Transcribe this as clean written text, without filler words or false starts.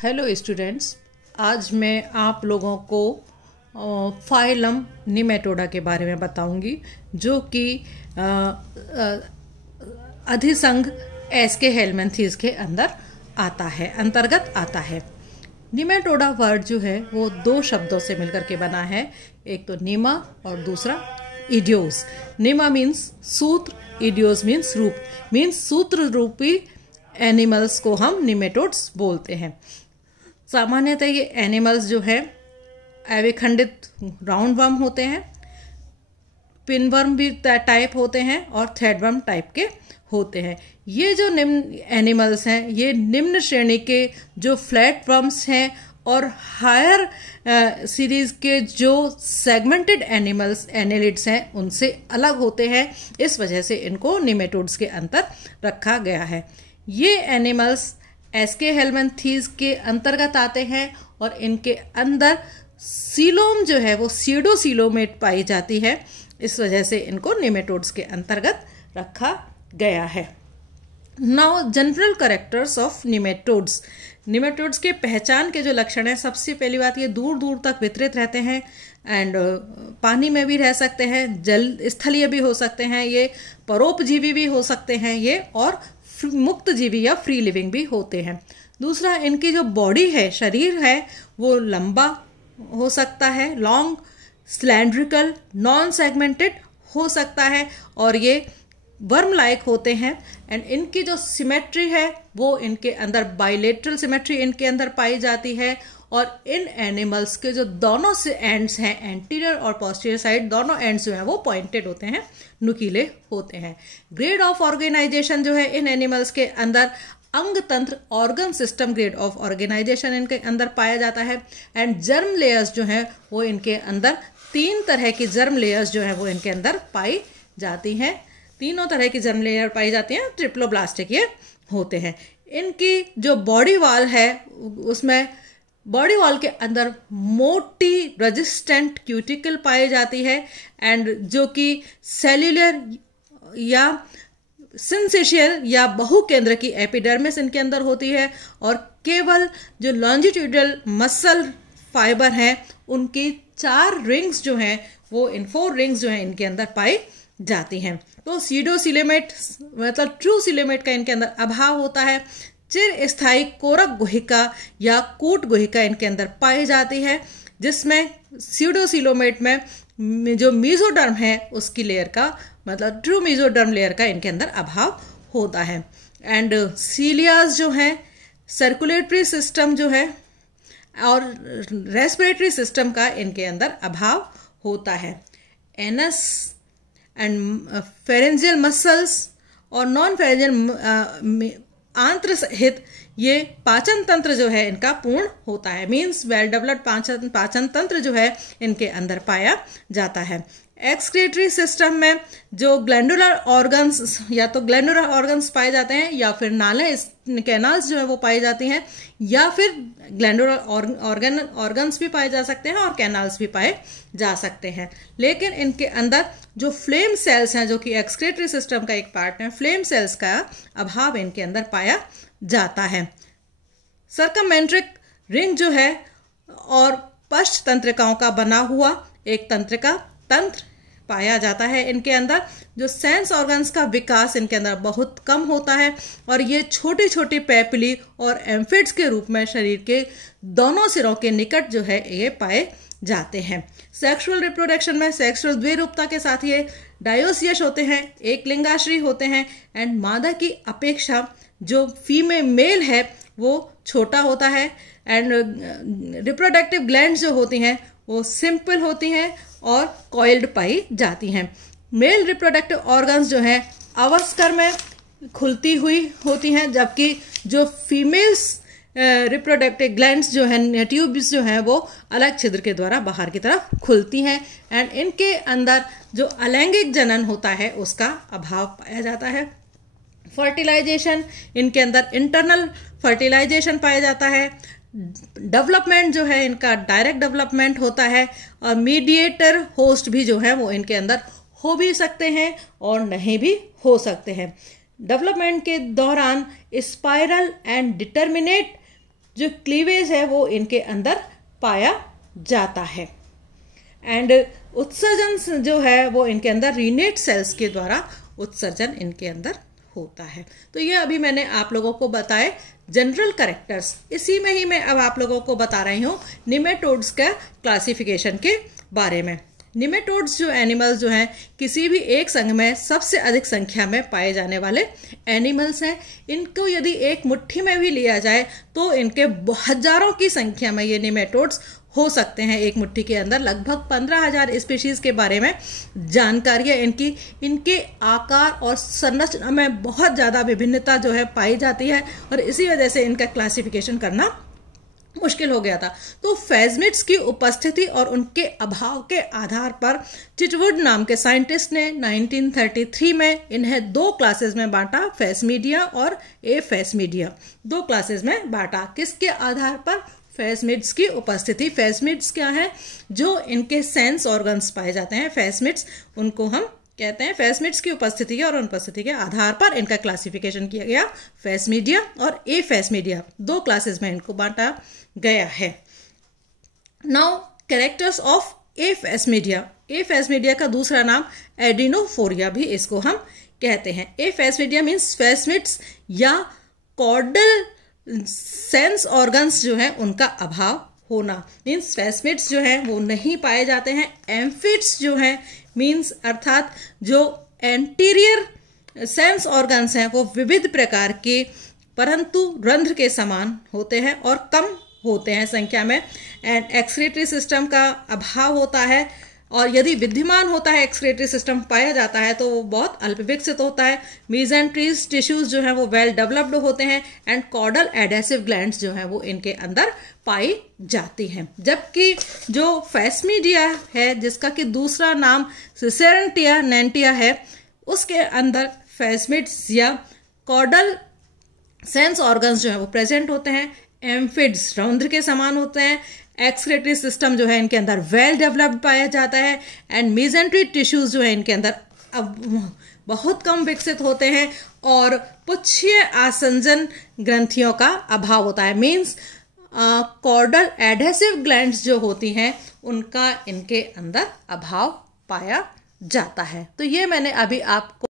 Hello students, आज मैं आप लोगों को फाइलम निमेटोडा के बारे में बताऊंगी, जो कि अधिसंघ एस्के हेलमिंथेस के अंतर्गत आता है। निमेटोडा वर्ड जो है वो दो शब्दों से मिलकर के बना है, एक तो निमा और दूसरा इडियोस। निमा मीन्स सूत्र, इडियोस मीन्स रूप, मीन्स सूत्र रूपी एनिमल्स को हम निमेटोड्स बोलते हैं। सामान्यतः ये एनिमल्स जो है अविखंडित राउंड वर्म होते हैं, पिनवर्म भी टाइप होते हैं और थ्रेडवर्म टाइप के होते हैं। ये जो निम्न एनिमल्स हैं ये निम्न श्रेणी के जो फ्लैट वर्म्स हैं और हायर सीरीज के जो सेगमेंटेड एनिमल्स एनेलिड्स हैं उनसे अलग होते हैं। इस वजह से इनको निमेटोड्स के अंतर रखा गया है। ये एनिमल्स एस्के हेलमिंथेस के अंतर्गत आते हैं और इनके अंदर सीलोम जो है वो सीडोसीलोमेट पाई जाती है। इस वजह से इनको निमेटोड्स के अंतर्गत रखा गया है। Now general characters of nematodes. Nematodes के पहचान के जो लक्षण हैं, सबसे पहली बात ये दूर दूर तक वितरित रहते हैं एंड पानी में भी रह सकते हैं, जल स्थलीय भी हो सकते हैं, ये परोपजीवी भी हो सकते हैं ये, और मुक्त जीवी या फ्री लिविंग भी होते हैं। दूसरा, इनकी जो बॉडी है, शरीर है, वो लंबा हो सकता है, लॉन्ग, स्लैंड्रिकल, नॉन सेगमेंटेड हो सकता है और ये वर्म लाइक होते हैं। एंड इनकी जो सिमेट्री है वो इनके अंदर बाइलेटरल सिमेट्री इनके अंदर पाई जाती है और इन एनिमल्स के जो दोनों से एंड्स हैं, एंटीरियर और पोस्टीरियर साइड, दोनों एंड्स जो हैं वो पॉइंटेड होते हैं, नुकीले होते हैं। ग्रेड ऑफ ऑर्गेनाइजेशन जो है इन एनिमल्स के अंदर अंग तंत्र, organ system grade of organization इनके अंदर पाया जाता है। एंड जर्म लेयर्स जो हैं वो इनके अंदर 3 तरह की जर्म लेयर्स जो है वो इनके अंदर पाई जाती हैं। तीनों तरह की जर्म लेयर पाई जाती हैं, ट्रिप्लोब्लास्टिक ये होते हैं। इनकी जो बॉडी वॉल है उसमें बॉडी वॉल के अंदर मोटी रेजिस्टेंट क्यूटिकल पाई जाती है एंड जो कि सेल्यूलर या सिंसेशियल या बहुकेंद्र की एपिडर्मिस इनके अंदर होती है और केवल जो लॉन्जिट्यूडल मसल फाइबर हैं उनकी 4 रिंग्स जो हैं वो इन 4 रिंग्स जो हैं इनके अंदर पाई जाती हैं। तो सीडोसिलेमेट मतलब ट्रू सिलेमेट का इनके अंदर अभाव होता है। चिर स्थायी कोरक गुहिका या कूट गुहिका इनके अंदर पाई जाती है, जिसमें सीडोसिलोमेट में जो मीजोडर्म है उसकी लेयर का मतलब ट्रू मीजोडर्म लेयर का इनके अंदर अभाव होता है। एंड सीलियाज जो हैं, सर्कुलेटरी सिस्टम जो है और रेस्पिरेटरी सिस्टम का इनके अंदर अभाव होता है। एनस एंड फेरेंजियल मसल्स और नॉन फेरेंजियल आंत्र सहित ये पाचन तंत्र जो है इनका पूर्ण होता है, मीन्स वेल डेवलप्ड पाचन तंत्र जो है इनके अंदर पाया जाता है। एक्सक्रीटरी सिस्टम में जो ग्लैंडुलर ऑर्गन्स या तो ग्लैंडुलर ऑर्गन्स पाए जाते हैं या फिर नाले कैनाल्स जो है वो पाई जाती हैं या फिर ग्लैंडुलर ऑर्गन्स भी पाए जा सकते हैं और कैनाल्स भी पाए जा सकते हैं। लेकिन इनके अंदर जो फ्लेम सेल्स हैं, जो कि एक्सक्रीटरी सिस्टम का एक पार्ट है, फ्लेम सेल्स का अभाव इनके अंदर पाया जाता है। सर्कमेंट्रिक रिंग जो है और पश्च तंत्रिकाओं का बना हुआ एक तंत्रिका तंत्र पाया जाता है इनके अंदर। जो सेंस ऑर्गन्स का विकास इनके अंदर बहुत कम होता है और ये छोटी छोटी पैपिली और एम्फिड्स के रूप में शरीर के दोनों सिरों के निकट जो है ये पाए जाते हैं। सेक्सुअल रिप्रोडक्शन में सेक्सुअल द्विरूपता के साथ ये डायोसियस होते हैं, एक लिंगाश्री होते हैं एंड मादा की अपेक्षा जो मेल है वो छोटा होता है एंड रिप्रोडक्टिव ग्लैंड्स जो होती हैं वो सिंपल होती हैं और कॉइल्ड पाई जाती हैं। मेल रिप्रोडक्टिव ऑर्गन्स जो हैं अवस्कर में खुलती हुई होती हैं, जबकि जो फीमेल्स रिप्रोडक्टिव ग्लैंड्स जो हैं, ट्यूब्स जो हैं, वो अलग छिद्र के द्वारा बाहर की तरफ खुलती हैं एंड इनके अंदर जो अलैंगिक जनन होता है उसका अभाव पाया जाता है। फर्टिलाइजेशन, इनके अंदर इंटरनल फर्टिलाइजेशन पाया जाता है। डेवलपमेंट जो है इनका डायरेक्ट डेवलपमेंट होता है और मीडिएटर होस्ट भी जो है वो इनके अंदर हो भी सकते हैं और नहीं भी हो सकते हैं। डेवलपमेंट के दौरान स्पाइरल एंड डिटर्मिनेट जो क्लीवेज है वो इनके अंदर पाया जाता है। एंड उत्सर्जन जो है वो इनके अंदर रीनेट सेल्स के द्वारा उत्सर्जन इनके अंदर होता है। तो ये अभी मैंने आप लोगों को बताए जनरल कैरेक्टर्स। इसी में ही मैं अब आप लोगों को बता रही हूँ निमेटोड्स का क्लासिफिकेशन के बारे में। निमेटोड्स जो एनिमल्स जो हैं किसी भी एक संघ में सबसे अधिक संख्या में पाए जाने वाले एनिमल्स हैं। इनको यदि एक मुट्ठी में भी लिया जाए तो इनके हजारों की संख्या में ये निमेटोड्स हो सकते हैं। एक मुट्ठी के अंदर लगभग 15,000 स्पीशीज के बारे में जानकारियाँ इनके आकार और संरचना में बहुत ज़्यादा विभिन्नता जो है पाई जाती है और इसी वजह से इनका क्लासिफिकेशन करना मुश्किल हो गया था। तो फेजमिड्स की उपस्थिति और उनके अभाव के आधार पर चिटवुड नाम के साइंटिस्ट ने 1933 में इन्हें दो क्लासेस में बांटा, फेसमीडिया और एफेसमीडिया। दो क्लासेस में बांटा। किसके आधार पर? फेसमिड्स की उपस्थिति। फेसमिड्स क्या है? जो इनके सेंस ऑर्गन्स पाए जाते हैं, फेसमिड्स उनको हम कहते हैं। फेसमिड्स की उपस्थिति और अनुपस्थिति के आधार पर इनका क्लासिफिकेशन किया गया। फेसमीडिया और एफेसमीडिया दो क्लासेस में इनको बांटा गया है। नाउ कैरेक्टर्स ऑफ एफेसमीडिया। एफेसमीडिया का दूसरा नाम एडिनोफोरिया भी इसको हम कहते हैं। एफेसमीडिया मीन्स फेसमिड्स या कॉर्डल सेंस ऑर्गन्स जो है उनका अभाव होना, मीन्स फेसमिड्स जो है वो नहीं पाए जाते हैं। एम्फिड्स जो है मीन्स अर्थात जो एंटीरियर सेंस ऑर्गन्स हैं वो विविध प्रकार के परंतु रंध्र के समान होते हैं और कम होते हैं संख्या में। एंड एक्सक्रीटरी सिस्टम का अभाव होता है और यदि विद्यमान होता है एक्सक्रीटरी सिस्टम पाया जाता है तो वो बहुत अल्प विकसित होता है। मीजेंट्रीज टिश्यूज जो है वो वेल डेवलप्ड होते हैं एंड कॉर्डल एडेसिव ग्लैंड्स जो है वो इनके अंदर पाई जाती हैं। जबकि जो फेसमीडिया है जिसका कि दूसरा नाम सिसेरेंटिया नैंटिया है, उसके अंदर फेसमिड्स या कॉर्डल सेंस ऑर्गन्स जो है वो प्रेजेंट होते हैं। एम्फिड्स रौंद्र के समान होते हैं। एक्सक्रीटरी सिस्टम जो है इनके अंदर वेल डेवलप्ड पाया जाता है एंड मीजेंट्री टिश्यूज जो है इनके अंदर अब बहुत कम विकसित होते हैं और पुच्छीय आसंजन ग्रंथियों का अभाव होता है। मीन्स कॉर्डल एडेसिव ग्लैंड्स जो होती हैं उनका इनके अंदर अभाव पाया जाता है। तो ये मैंने अभी आपको